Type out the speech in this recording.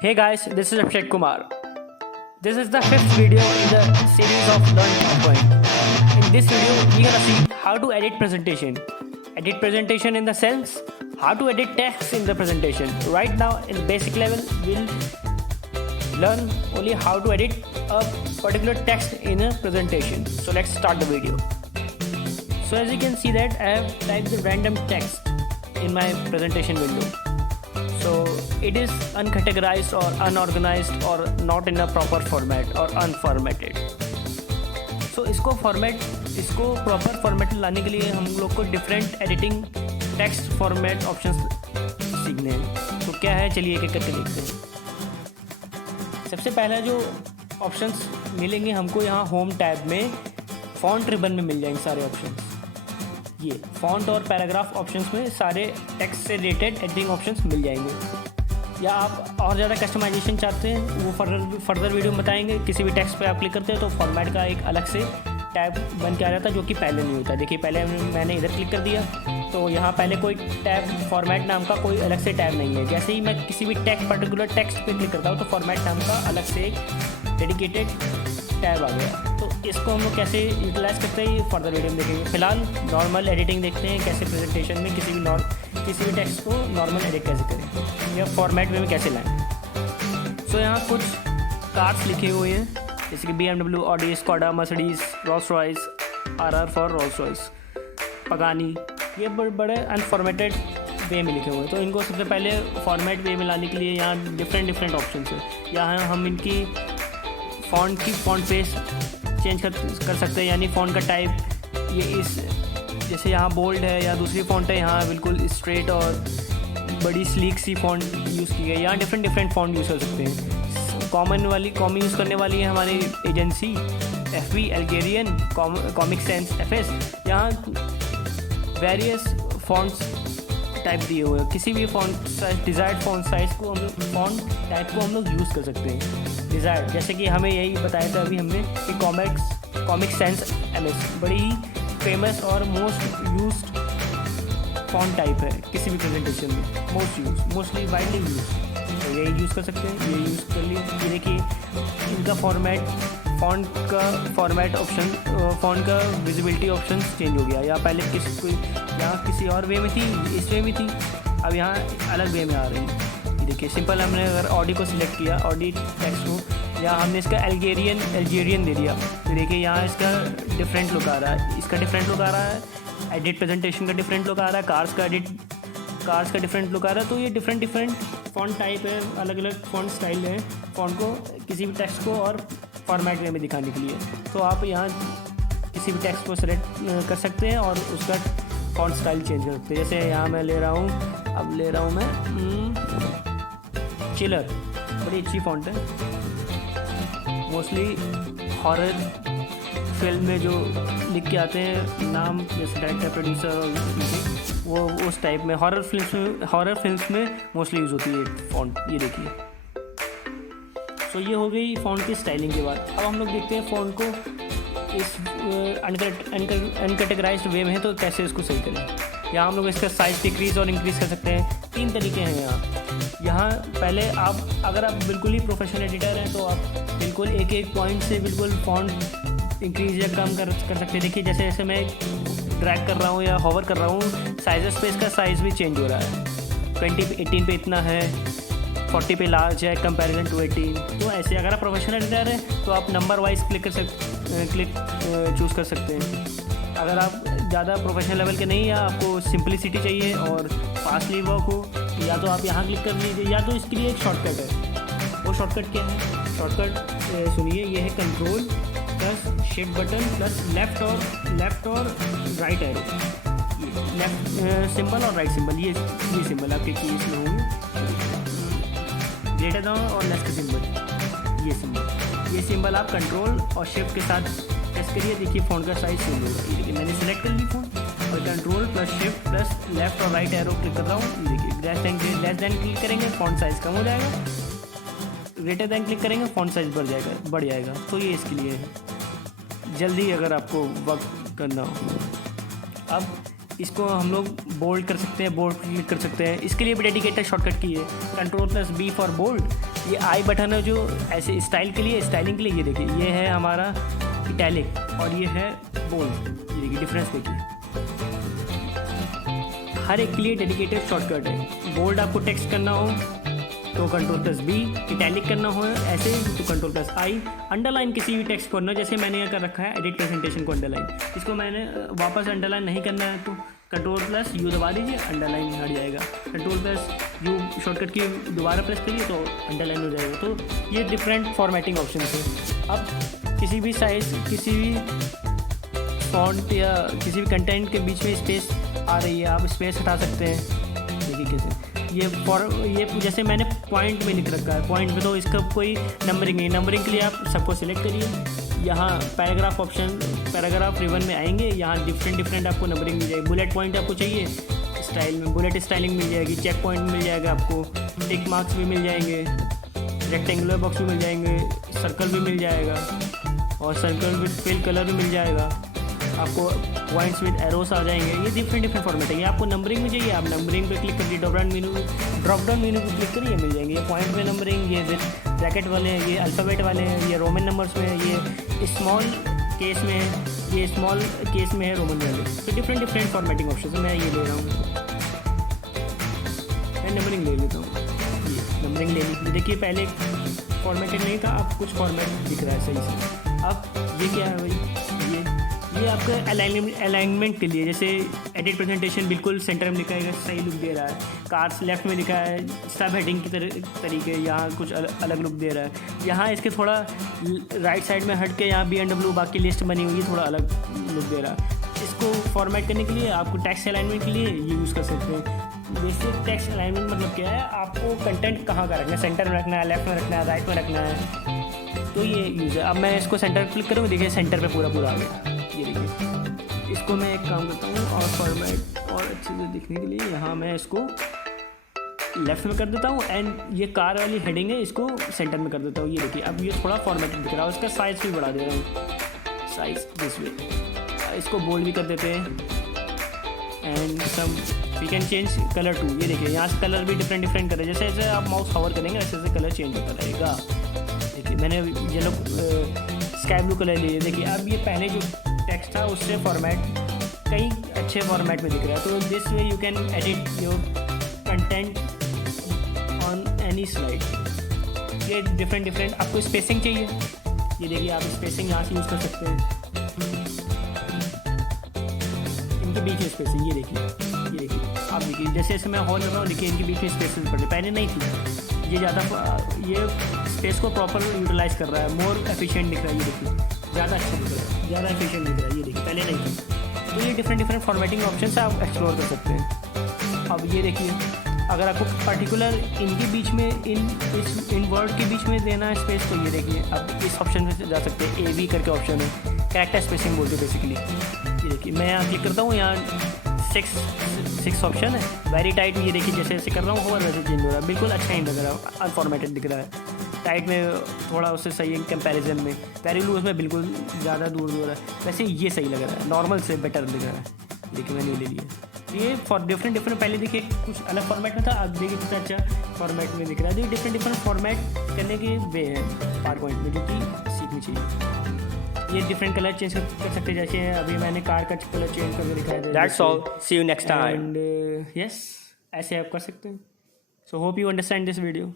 Hey guys, this is Abhishek Kumar. This is the fifth video in the series of Learn PowerPoint. In this video, we're gonna see how to edit presentation. Edit presentation in the sense, how to edit text in the presentation. Right now, in basic level, we'll learn only how to edit a particular text in a presentation. So let's start the video. So as you can see that I have typed the random text in my presentation window. So it is uncategorized or unorganized or not in a proper format or unformatted. So इसको proper format लाने के लिए हम लोग को different editing text format options सीखने हैं. तो क्या है, चलिए एक एक करके देखते हैं. सबसे पहला जो ऑप्शंस मिलेंगे हमको यहाँ होम टैब में फॉन्ट रिबन में मिल जाएंगे सारे ऑप्शंस. ये फॉन्ट और पैराग्राफ ऑप्शंस में सारे टेक्स्ट से रिलेटेड एडिटिंग ऑप्शंस मिल जाएंगे. या आप और ज़्यादा कस्टमाइजेशन चाहते हैं वो फर्दर वीडियो में बताएंगे. किसी भी टेक्स्ट पे आप क्लिक करते हैं तो फॉर्मेट का एक अलग से टैब बन के आ जाता है जो कि पहले नहीं होता. देखिए पहले मैंने इधर क्लिक कर दिया तो यहाँ पहले कोई टैब फॉर्मेट नाम का कोई अलग से टैब नहीं है. जैसे ही मैं किसी भी पर्टिकुलर टेक्स्ट पे क्लिक करता हूँ तो फॉर्मेट नाम का अलग से एक डेडिकेटेड टैब आ गया. तो इसको हम लोग कैसे यूटिलाइज़ करते हैं ये फर्दर वीडियो में देखेंगे. फिलहाल नॉर्मल एडिटिंग देखते हैं, कैसे प्रेजेंटेशन में किसी भी टेक्स्ट को नॉर्मल एडिट कैसे करें या फॉर्मेट में कैसे लाएं. सो यहाँ कुछ कार्स लिखे हुए हैं जैसे कि BMW, Audi, Skoda, Mercedes, Rolls Royce, RR for Rolls Royce, Pagani. ये बड़े अनफॉर्मेटेड वे में लिखे हुए हैं. तो इनको सबसे पहले फॉर्मेट वे में लाने के लिए यहाँ डिफरेंट ऑप्शन है. यहाँ हम इनकी फ़ॉन्ट फेस चेंज कर सकते हैं, यानी फ़ॉन्ट का टाइप ये इस जैसे यहाँ बोल्ड है या दूसरी फ़ॉन्ट है यहाँ बिल्कुल स्ट्रेट और बड़ी स्लीक सी फ़ॉन्ट यूज़ की गई. यहाँ डिफरेंट फ़ॉन्ट यूज़ कर सकते हैं. कॉमन यूज़ करने वाली है हमारी agency FB, Algerian, comic sense, FS. यहाँ वेरियस फ़ॉन्ट्स टाइप दिए हुए हैं. किसी भी font size desired font size को हम लोग फ़ॉन्ट टाइप को हम लोग यूज़ कर सकते हैं डिज़ायर्ड. जैसे कि हमें यही बताया था अभी हमने कि कॉमिक सेंस MS बड़ी ही फेमस और मोस्ट यूज्ड फ़ॉन्ट टाइप है किसी भी प्रेजेंटेशन में. Mostly widely use. तो यही यूज़ कर सकते हैं. ये यूज़ कर लिए. ये देखिए इनका फ़ॉन्ट का फॉर्मेट ऑप्शन, फ़ॉन्ट का विजिबिलिटी ऑप्शन चेंज हो गया. या पहले यहाँ किसी और वे में थी, इस वे में थी, अब यहाँ अलग वे में आ रही है. ये देखिए सिंपल हमने अगर ऑडी को सिलेक्ट किया, ऑडी टेक्स्ट को, या हमने इसका अल्जेरियन दे दिया. तो देखिए यहाँ इसका डिफरेंट लुक आ रहा है, इसका डिफरेंट लुक आ रहा है. एडिट प्रेजेंटेशन का डिफरेंट लुक आ रहा है. कार्स का डिफरेंट लुक आ रहा है. तो ये डिफरेंट फ़ॉन्ट टाइप है, अलग अलग फ़ॉन्ट स्टाइल है फ़ॉन्ट को किसी भी टेक्स्ट को और फॉर्मेट में दिखाने के लिए. तो आप यहाँ किसी भी टेक्स्ट को सेलेक्ट कर सकते हैं और उसका फ़ॉन्ट स्टाइल चेंज कर सकते हैं. जैसे यहाँ मैं ले रहा हूँ मैं चिलर, बड़ी अच्छी फ़ॉन्ट है. मोस्टली हॉरर फिल्म में जो लिख के आते हैं नाम, जैसे डायरेक्टर, प्रोड्यूसर, वो उस टाइप में हॉरर फिल्म्स में मोस्टली यूज़ होती है फ़ॉन्ट. ये देखिए. तो ये हो गई फ़ॉन्ट की स्टाइलिंग के बाद. अब हम लोग देखते हैं फ़ॉन्ट को इस अनकैटेगराइज्ड वे में है तो कैसे इसको सही करें. यहाँ हम लोग इसका साइज़ डिक्रीज़ और इंक्रीज़ कर सकते हैं. 3 तरीके हैं यहाँ पहले आप अगर आप बिल्कुल ही प्रोफेशनल एडिटर हैं तो आप बिल्कुल एक पॉइंट से बिल्कुल फ़ॉन्ट इंक्रीज़ या कम कर सकते हैं. देखिए जैसे मैं ड्रैग कर रहा हूँ या होवर कर रहा हूँ, साइज़ पे इसका साइज़ भी चेंज हो रहा है. 20 पे 18 पे इतना है, 40 पे लार्ज है कंपैरिजन टू 18. तो ऐसे अगर आप प्रोफेशनल एडिटर हैं तो आप नंबर वाइज क्लिक चूज़ कर सकते हैं. अगर आप ज़्यादा प्रोफेशनल लेवल के नहीं, या आपको सिंपलिसिटी चाहिए और फास्टली वर्क हो, या तो आप यहाँ क्लिक कर लीजिए, या तो इसके लिए एक शॉर्टकट है. वो शॉर्टकट क्या है? शॉर्टकट सुनिए, ये है control plus shift button plus left और राइट एरो. लेफ्ट सिंबल और राइट सिंबल, ये सिंबल आपके कीज में होंगे. ग्रेटर दाउन और लेस का सिंबल, ये सिंबल आप कंट्रोल और शिफ्ट के साथ प्रेस करिए. देखिए फ़ॉन्ट का साइज़ चेंज होगा. ये देखिए मैंने सेलेक्ट कर ली फ़ॉन्ट और control plus shift plus left और राइट एरो क्लिक कर रहा हूँ. ये देखिए लेस देन क्लिक करेंगे फ़ॉन्ट साइज़ कम हो जाएगा. ग्रेटर देन क्लिक करेंगे फ़ॉन्ट साइज़ बढ़ जाएगा. तो ये इसके लिए है, जल्दी अगर आपको वर्क करना हो. अब इसको हम लोग बोल्ड कर सकते हैं, बोल्ड क्लिक कर सकते हैं. इसके लिए भी डेडिकेटेड शॉर्टकट की है, control plus B for bold ये आई बटन है जो ऐसे स्टाइल के लिए, स्टाइलिंग के लिए। ये देखिए ये है हमारा इटैलिक और ये है बोल्ड। ये देखिए डिफरेंस देखिए, हर एक के लिए डेडिकेटेड शॉर्टकट है। बोल्ड आपको टेक्स्ट करना हो तो Ctrl+B, इटैलिक करना हो ऐसे तो Ctrl+I, अंडरलाइन किसी भी टेक्स्ट को करना, जैसे मैंने यहाँ कर रखा है एडिट प्रेजेंटेशन को अंडरलाइन, इसको मैंने वापस अंडरलाइन नहीं करना है तो Ctrl+U दबा दीजिए, अंडरलाइन हट जाएगा। Ctrl+U शॉर्टकट की दोबारा प्रेस करिए तो अंडरलाइन हो जाएगा। तो ये डिफरेंट फॉर्मेटिंग ऑप्शन है। अब किसी भी साइज़, किसी भी फॉन्ट या किसी भी कंटेंट के बीच में स्पेस आ रही है, आप स्पेस हटा सकते हैं। देखिए कैसे ये जैसे मैंने पॉइंट में लिख रखा है, पॉइंट में तो इसका कोई नंबरिंग नहीं। नंबरिंग के लिए आप सबको सिलेक्ट करिए, यहाँ पैराग्राफ ऑप्शन, पैराग्राफ रिवन में आएंगे, यहाँ डिफरेंट आपको नंबरिंग मिल जाएगी। बुलेट पॉइंट आपको चाहिए स्टाइल में, बुलेट स्टाइलिंग मिल जाएगी, चेक पॉइंट मिल जाएगा आपको, टिक मार्क्स भी मिल जाएंगे, रेक्टेंगुलर बॉक्स भी मिल जाएंगे, सर्कल भी मिल जाएगा और सर्कल विद फिल कलर भी मिल जाएगा, आपको पॉइंट्स विद एरोस आ जाएंगे। ये डिफरेंट फॉर्मेट है। ये आपको नंबरिंग में चाहिए, आप नंबरिंग पे क्लिक करिए, ड्रॉप डाउन मेनू पे क्लिक करिए, मिल जाएंगे। ये पॉइंट में नंबरिंग, ये ब्रैकेट वाले हैं, ये अल्फ़ाबेट वाले हैं, ये रोमन नंबर्स में, ये स्मॉल केस में, ये स्मॉल केस में है रोमन वाले। तो डिफरेंट फॉर्मेटिंग ऑप्शन है। मैं ये ले रहा हूँ, मैं नंबरिंग ले लेता हूँ। ये नंबरिंग ले ली। देखिए पहले फॉर्मेटेड नहीं था, अब कुछ फॉर्मेट दिख रहा है सही से। अब ये क्या है भाई, ये आपका अलाइनमेंट के लिए, जैसे एडिट प्रेजेंटेशन बिल्कुल सेंटर में लिखा है, सही लुक दे रहा है। कार्ड्स लेफ्ट में लिखा है सब हेडिंग की तरीके, यहाँ कुछ अलग लुक दे रहा है। यहाँ इसके थोड़ा राइट साइड में हट के यहाँ BMW बाकी लिस्ट बनी हुई है, थोड़ा अलग लुक दे रहा है। इसको फॉर्मेट करने के लिए आपको टेक्स्ट अलाइनमेंट के लिए ये यूज़ कर सकते हैं। बेसिक टेक्स्ट अलाइनमेंट मतलब क्या है, आपको कंटेंट कहाँ का रखना है, सेंटर में रखना है, लेफ्ट में रखना है, राइट में रखना है, तो ये यूज़ है। अब मैं इसको सेंटर क्लिक करूँगा, देखिए सेंटर पे पूरा आ गया। ये देखिए, इसको मैं एक काम करता हूँ और फॉर्मेट और अच्छे से दिखने के लिए यहाँ मैं इसको लेफ्ट में कर देता हूँ एंड ये कार वाली हेडिंग है इसको सेंटर में कर देता हूँ। ये देखिए अब ये थोड़ा फॉर्मेटेड दिख रहा है, उसका साइज़ भी बढ़ा दे रहा हूँ, साइज़ दिस वे। इसको बोल्ड भी कर देते हैं and some we can change colour too. ये देखिए यहाँ से कलर भी डिफरेंट कलर, जैसे जैसे आप माउस हॉवर करेंगे वैसे वैसे कलर चेंज होता रहेगा। देखिए मैंने येलो स्काई ब्लू कलर लिए। देखिए अब ये पहले जो टेक्स्ट था उससे फॉर्मेट कई अच्छे फॉर्मेट में दिख रहा है। तो this way you can edit your content on any slide. ये डिफरेंट आपको स्पेसिंग चाहिए, ये देखिए आप स्पेसिंग यहाँ से यूज़ कर सकते हैं, इनके बीच में स्पेसिंग। ये देखिए आप देखिए जैसे जैसे मैं हॉल कर रहा हूँ, देखिए इनके बीच में स्पेसिंग पड़ रही, पहले नहीं थी। ये ज़्यादा ये स्पेस को प्रॉपर यूटिलाइज़ कर रहा है, मोर एफिशिएंट दिख रहा है। ये देखिए ज़्यादा अच्छा दिख रहा है, ज़्यादा एफिशिएंट दिख रहा है। ये देखिए पहले नहीं था। तो ये डिफरेंट फॉर्मेटिंग ऑप्शन से आप एक्सप्लोर कर सकते हैं। अब ये देखिए अगर आपको पर्टिकुलर इनके बीच में इन वर्ड के बीच में देना है स्पेस, तो ये देखिए अब इस ऑप्शन में जा सकते हैं। AV करके ऑप्शन है, कैरेक्टर स्पेसिंग बोलते हैं बेसिकली। ये देखिए मैं यहाँ क्लिक करता हूँ, यहाँ 6 ऑप्शन है। वेरी टाइट, ये देखिए जैसे जैसे कर रहा हूँ वैसे चेंज हो रहा है, बिल्कुल अच्छा ही लग रहा है, अनफॉर्मेटेड दिख रहा है। टाइट में थोड़ा उससे सही है कंपैरिजन में, वेरी लूज में बिल्कुल ज़्यादा दूर रहा है। वैसे ये सही लग रहा है, नॉर्मल से बेटर दिख रहा है। देखिए मैंने ले लिया। ये फॉर डिफरेंट पहले देखिए कुछ अलग फॉर्मेट में था, अब देखिए कितना अच्छा फॉर्मेट में दिख रहा है। तो डिफरेंट फॉर्मेट करने के वे हैं पावरपॉइंट में, जो कि सीखनी चाहिए। ये डिफरेंट कलर चेंज कर सकते हैं, जैसे अभी मैंने कार का कलर चेंज करके दिखाया था। That's all. See you next time. And yes ऐसे आप कर सकते हैं। So hope you understand this video.